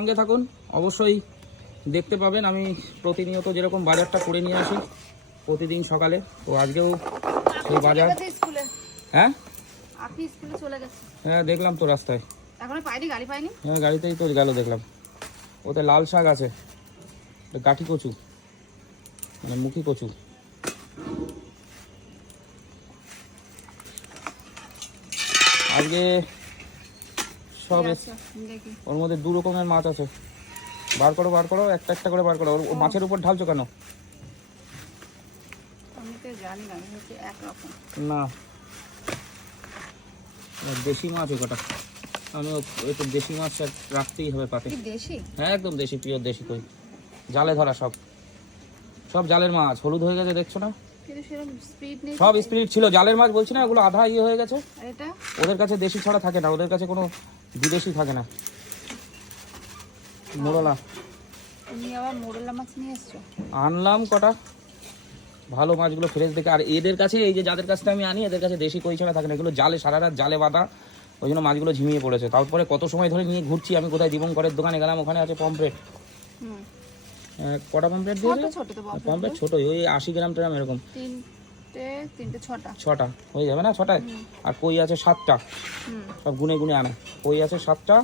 সঙ্গে থাকুন, অবশ্যই দেখতে পাবেন আমি প্রতিনিয়ত যেরকম বাজারটা করে নিয়ে আসি প্রতিদিন সকালে। তো আজকেও সেই বাজার। হ্যাঁ হ্যাঁ দেখলাম তো রাস্তায়, হ্যাঁ গাড়িতেই তো গেল দেখলাম। ওতে লাল শাক আছে, গাঠি কচু মানে মুখী কচু। আজকে সব ওর মধ্যে 2 রকমের মাছ আছে। বার করো একটা একটা করে বার করো। ও মাছের উপর ঢালছো কেন? না দেশি মাছ ওটা, আমি একটু দেশি মাছ রাখতেই হবে পাতে। হ্যাঁ একদম দেশি, পিওর দেশি। কই জালে ধরা, সব জালের মাছ। হলুদ হয়ে গেছে দেখছো না? সব স্পিরিট ছিল জালের মাছ, বলছি না ওগুলো আধা ইয়ে হয়ে গেছে। ওদের কাছে দেশি ছাড়া থাকে না, ওদের কাছে কোনো বিদেশি থাকে না। মোরলা আনলাম কটা, ভালো মাছগুলো ফ্রেশ দেখে। আর এদের কাছে, এই যে যাদের কাছ থেকে আমি আনি, এদের কাছে দেশি কই ছাড়া থাকে না। এগুলো জালে, সারা রাত জালে বাঁধা, ওই জন্য মাছগুলো ঝিমিয়ে পড়েছে। তারপরে কত সময় ধরে নিয়ে ঘুরছি আমি। কোথায় দীপঙ্করের দোকানে গেলাম, ওখানে আছে পমফ্রেট। কটা পমফ্রেট দিয়েছে? পমফ্রেট ছোটই, ওই 80 গ্রাম ট্রাম এরকম। 6টা হয়ে যাবে না 6টায়? আর কই আছে 7টা, সব গুনে গুনে আনা। কই আছে 7টা,